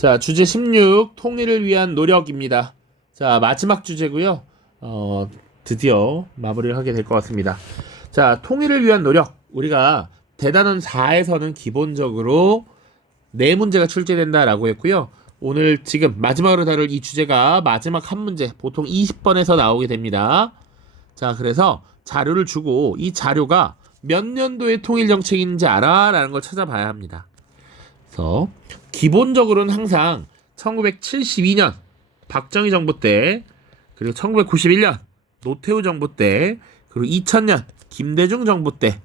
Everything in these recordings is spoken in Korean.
자, 주제 16, 통일을 위한 노력입니다. 자, 마지막 주제고요. 드디어 마무리를 하게 될 것 같습니다. 자, 통일을 위한 노력. 우리가 대단원 4에서는 기본적으로 네 문제가 출제된다라고 했고요. 오늘 지금 마지막으로 다룰 이 주제가 마지막 한 문제, 보통 20번에서 나오게 됩니다. 자, 그래서 자료를 주고 이 자료가 몇 년도의 통일 정책인지 알아? 라는 걸 찾아봐야 합니다. 그래서 기본적으로는 항상 1972년 박정희 정부 때, 그리고 1991년 노태우 정부 때, 그리고 2000년 김대중 정부 때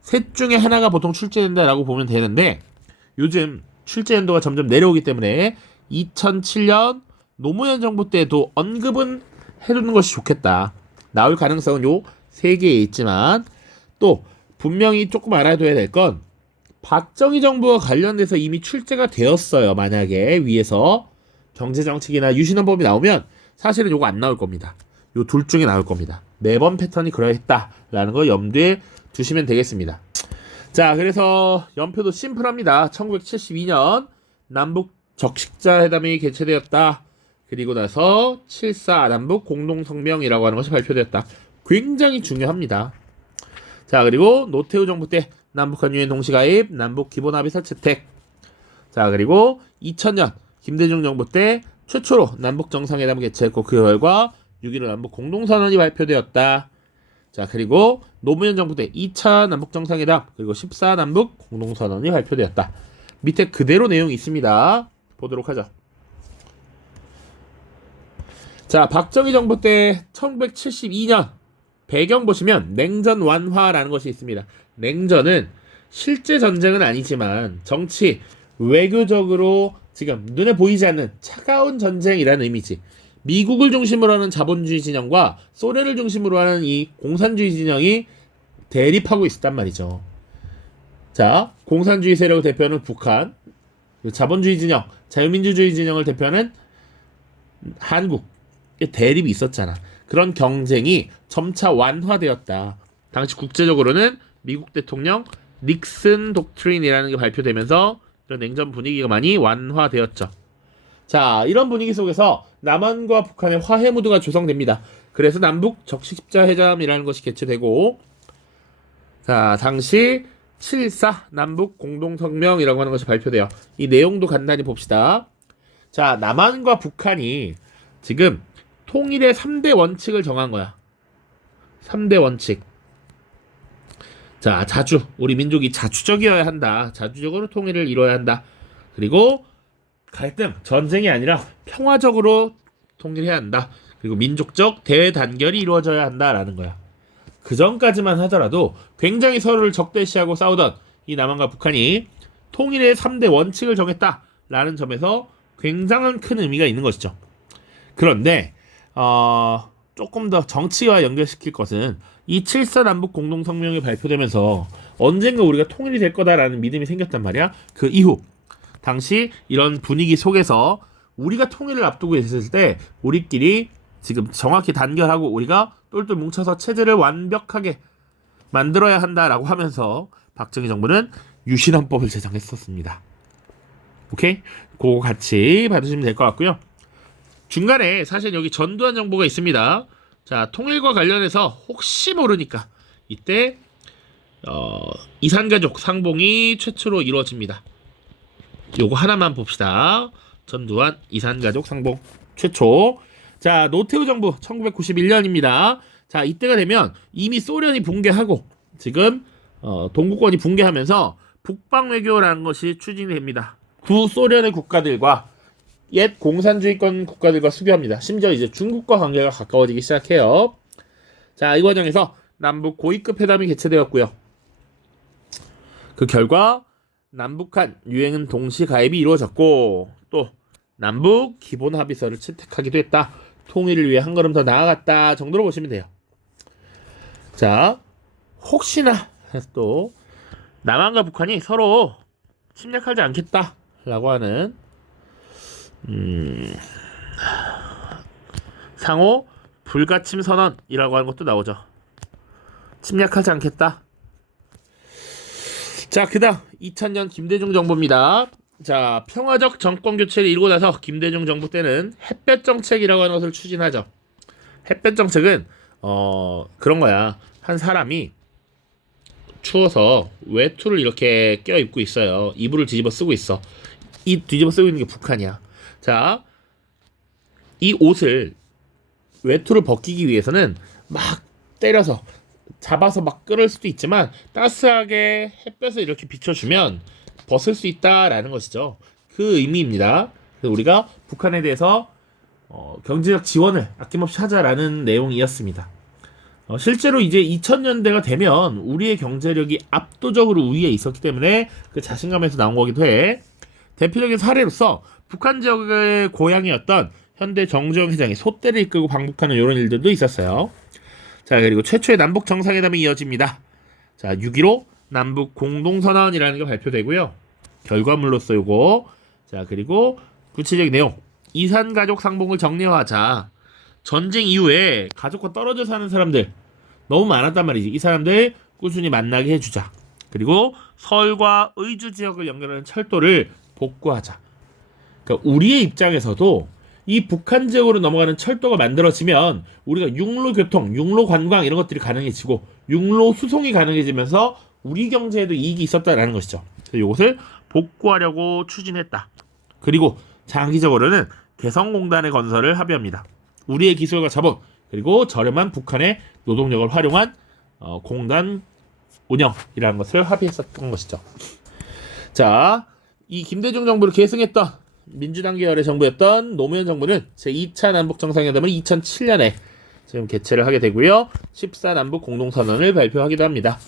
셋 중에 하나가 보통 출제된다라고 보면 되는데, 요즘 출제 연도가 점점 내려오기 때문에 2007년 노무현 정부 때도 언급은 해두는 것이 좋겠다. 나올 가능성은 요 세 개에 있지만, 또 분명히 조금 알아둬야 될 건 박정희 정부와 관련돼서 이미 출제가 되었어요. 만약에 위에서 경제정책이나 유신헌법이 나오면 사실은 요거 안 나올 겁니다. 요 둘 중에 나올 겁니다. 매번 패턴이 그러했다라는 거 염두에 두시면 되겠습니다. 자, 그래서 연표도 심플합니다. 1972년 남북 적식자 회담이 개최되었다. 그리고 나서 7.4 남북 공동성명이라고 하는 것이 발표되었다. 굉장히 중요합니다. 자, 그리고 노태우 정부 때 남북한 유엔 동시가입, 남북 기본합의서 채택. 자, 그리고 2000년 김대중 정부 때 최초로 남북 정상회담을 개최했고 그 결과 6.15 남북 공동선언이 발표되었다. 자, 그리고 노무현 정부 때 2차 남북 정상회담, 그리고 14 남북 공동선언이 발표되었다. 밑에 그대로 내용이 있습니다. 보도록 하죠. 자, 박정희 정부 때 1972년 배경 보시면 냉전 완화라는 것이 있습니다. 냉전은 실제 전쟁은 아니지만 정치, 외교적으로 지금 눈에 보이지 않는 차가운 전쟁이라는 의미지. 미국을 중심으로 하는 자본주의 진영과 소련을 중심으로 하는 이 공산주의 진영이 대립하고 있었단 말이죠. 자, 공산주의 세력을 대표하는 북한, 자본주의 진영, 자유민주주의 진영을 대표하는 한국, 대립이 있었잖아. 그런 경쟁이 점차 완화되었다. 당시 국제적으로는 미국 대통령 닉슨 독트린이라는 게 발표되면서 이런 냉전 분위기가 많이 완화되었죠. 자, 이런 분위기 속에서 남한과 북한의 화해 무드가 조성됩니다. 그래서 남북 적식자 회담이라는 것이 개최되고, 자, 당시 7.4 남북 공동성명이라고 하는 것이 발표돼요. 이 내용도 간단히 봅시다. 자, 남한과 북한이 지금 통일의 3대 원칙을 정한 거야. 3대 원칙. 자, 자주. 우리 민족이 자주적이어야 한다. 자주적으로 통일을 이뤄야 한다. 그리고 갈등, 전쟁이 아니라 평화적으로 통일해야 한다. 그리고 민족적 대단결이 이루어져야 한다라는 거야. 그 전까지만 하더라도 굉장히 서로를 적대시하고 싸우던 이 남한과 북한이 통일의 3대 원칙을 정했다라는 점에서 굉장한 큰 의미가 있는 것이죠. 그런데 조금 더 정치와 연결시킬 것은 이 7.4 남북 공동성명이 발표되면서 언젠가 우리가 통일이 될 거다라는 믿음이 생겼단 말이야. 그 이후 당시 이런 분위기 속에서 우리가 통일을 앞두고 있을 때 우리끼리 지금 정확히 단결하고 우리가 똘똘 뭉쳐서 체제를 완벽하게 만들어야 한다라고 하면서 박정희 정부는 유신헌법을 제정했었습니다. 오케이? 그거 같이 받으시면 될 것 같고요. 중간에 사실 여기 전두환 정부가 있습니다. 자, 통일과 관련해서 혹시 모르니까 이때 이산가족 상봉이 최초로 이루어집니다. 요거 하나만 봅시다. 전두환 이산가족 상봉 최초. 자, 노태우 정부 1991년입니다. 자, 이때가 되면 이미 소련이 붕괴하고 지금 동구권이 붕괴하면서 북방 외교라는 것이 추진이 됩니다. 구소련의 국가들과 옛 공산주의권 국가들과 수교합니다. 심지어 이제 중국과 관계가 가까워지기 시작해요. 자, 이 과정에서 남북 고위급 회담이 개최되었고요. 그 결과 남북한 유엔 동시 가입이 이루어졌고 또 남북 기본 합의서를 채택하기도 했다. 통일을 위해 한 걸음 더 나아갔다 정도로 보시면 돼요. 자, 혹시나 또 남한과 북한이 서로 침략하지 않겠다라고 하는 상호 불가침 선언이라고 하는 것도 나오죠. 침략하지 않겠다. 자, 그다음 2000년 김대중 정부입니다. 자, 평화적 정권 교체를 이루고 나서 김대중 정부 때는 햇볕 정책이라고 하는 것을 추진하죠. 햇볕 정책은 그런 거야. 한 사람이 추워서 외투를 이렇게 껴입고 있어요. 이불을 뒤집어 쓰고 있어. 이 뒤집어 쓰고 있는 게 북한이야. 자, 이 옷을 외투를 벗기기 위해서는 막 때려서 잡아서 막 끌을 수도 있지만 따스하게 햇볕을 이렇게 비춰주면 벗을 수 있다라는 것이죠. 그 의미입니다. 그래서 우리가 북한에 대해서 경제적 지원을 아낌없이 하자라는 내용이었습니다. 실제로 이제 2000년대가 되면 우리의 경제력이 압도적으로 우위에 있었기 때문에 그 자신감에서 나온 거기도 해. 대표적인 사례로서 북한 지역의 고향이었던 현대 정주영 회장이 소떼를 이끌고 방북하는 이런 일들도 있었어요. 자, 그리고 최초의 남북 정상회담이 이어집니다. 자, 6.15 남북 공동선언이라는 게 발표되고요. 결과물로서 요거. 자, 그리고 구체적인 내용. 이산가족 상봉을 정리화하자. 전쟁 이후에 가족과 떨어져 사는 사람들 너무 많았단 말이지. 이 사람들 꾸준히 만나게 해주자. 그리고 서울과 의주 지역을 연결하는 철도를 복구하자. 그러니까 우리의 입장에서도 이 북한 지역으로 넘어가는 철도가 만들어지면 우리가 육로 교통, 육로 관광 이런 것들이 가능해지고 육로 수송이 가능해지면서 우리 경제에도 이익이 있었다라는 것이죠. 그래서 이것을 복구하려고 추진했다. 그리고 장기적으로는 개성공단의 건설을 합의합니다. 우리의 기술과 자본 그리고 저렴한 북한의 노동력을 활용한 공단 운영이라는 것을 합의했었던 것이죠. 자, 이 김대중 정부를 계승했던 민주당 계열의 정부였던 노무현 정부는 제2차 남북정상회담을 2007년에 지금 개최를 하게 되고요. 14 남북 공동선언을 발표하기도 합니다.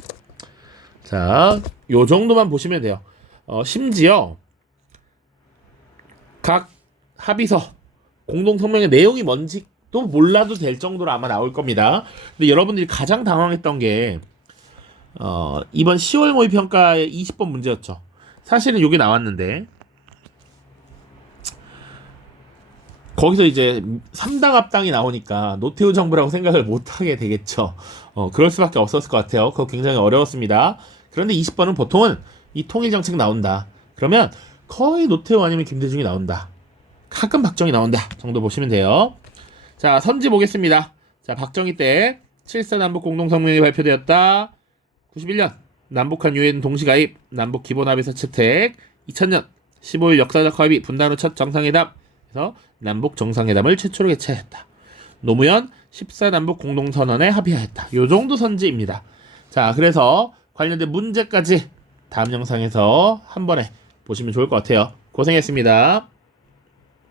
자, 요 정도만 보시면 돼요. 심지어 각 합의서 공동성명의 내용이 뭔지도 몰라도 될 정도로 아마 나올 겁니다. 근데 여러분들이 가장 당황했던 게 이번 10월 모의평가의 20번 문제였죠. 사실은 이게 나왔는데 거기서 이제 3당 합당이 나오니까 노태우 정부라고 생각을 못하게 되겠죠. 그럴 수밖에 없었을 것 같아요. 그거 굉장히 어려웠습니다. 그런데 20번은 보통은 이 통일정책 나온다. 그러면 거의 노태우 아니면 김대중이 나온다. 가끔 박정희 나온다 정도 보시면 돼요. 자, 선지 보겠습니다. 자, 박정희 때 7.4 남북 공동성명이 발표되었다. 91년 남북한 유엔 동시가입, 남북 기본합의서 채택. 2000년 15일 역사적 합의, 분단 후 첫 정상회담. 그래서 남북 정상회담을 최초로 개최했다. 노무현 14 남북 공동선언에 합의하였다. 요 정도 선지입니다. 자, 그래서 관련된 문제까지 다음 영상에서 한 번에 보시면 좋을 것 같아요. 고생했습니다.